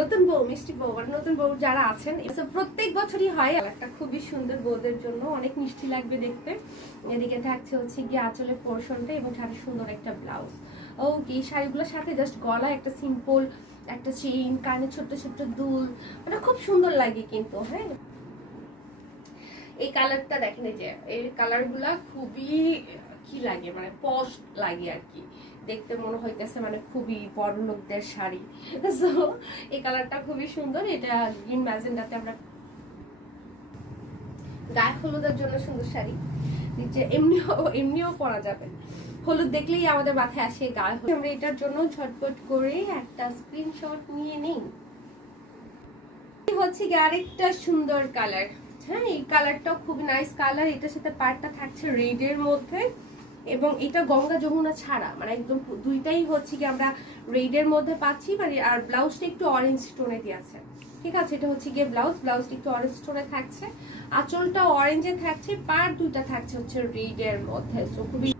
নতুন বউ, মিষ্টি বউ, মানে নতুন বউ যারা আছেন প্রত্যেক বছরই হয়। একটা খুবই সুন্দর বউদের জন্য, অনেক মিষ্টি লাগবে দেখতে। এদিকে থাকছে হচ্ছে গিয়ে আঁচলের পোর্শনটা এবং সাথে সুন্দর একটা ব্লাউজ। ওকে, এই শাড়িগুলোর সাথে জাস্ট গলা একটা সিম্পল একটা চেইন, কানে ছোট্ট ছোট্ট দুল, মানে খুব সুন্দর লাগে কিন্তু। হ্যাঁ, এই কালারটা দেখেন, এই যে এই কালারগুলা খুবই কি লাগে, মানে পশ লাগে আর কি, দেখতে মনে হইতেছে মানে খুবই বড় লোকদের শাড়ি। সো এই কালারটা খুবই সুন্দর। এটা গ্রিন ম্যাজেন্ডাতে আমরা গায়ে হলুদের জন্য সুন্দর শাড়ি। নিচে এমনিও পরা যাবে, হলুদ দেখলেই আমাদের মাথায় আসে গায়ে হলুদ। আমরা এটার জন্য ঝটপট করে একটা স্ক্রিনশট নিয়ে নেই। হচ্ছে কি আরেকটা সুন্দর কালার। হ্যাঁ, এই কালারটাও খুব নাইস কালার। এটার সাথে পাড়টা থাকছে রেড এর মধ্যে, এবং এটা গঙ্গা যমুনা ছাড়া, মানে একদম দুইটাই হচ্ছে কি আমরা রেড এর মধ্যে পাচ্ছি, মানে আর ব্লাউজটা একটু অরেঞ্জ টোনে দিয়েছে। ঠিক আছে, এটা হচ্ছে গিয়ে ব্লাউজটা একটু অরেঞ্জ টোনে থাকছে, আঁচলটা অরেঞ্জে থাকছে, পাড় দুইটা থাকছে হচ্ছে রেড এর মধ্যে। সো খুবই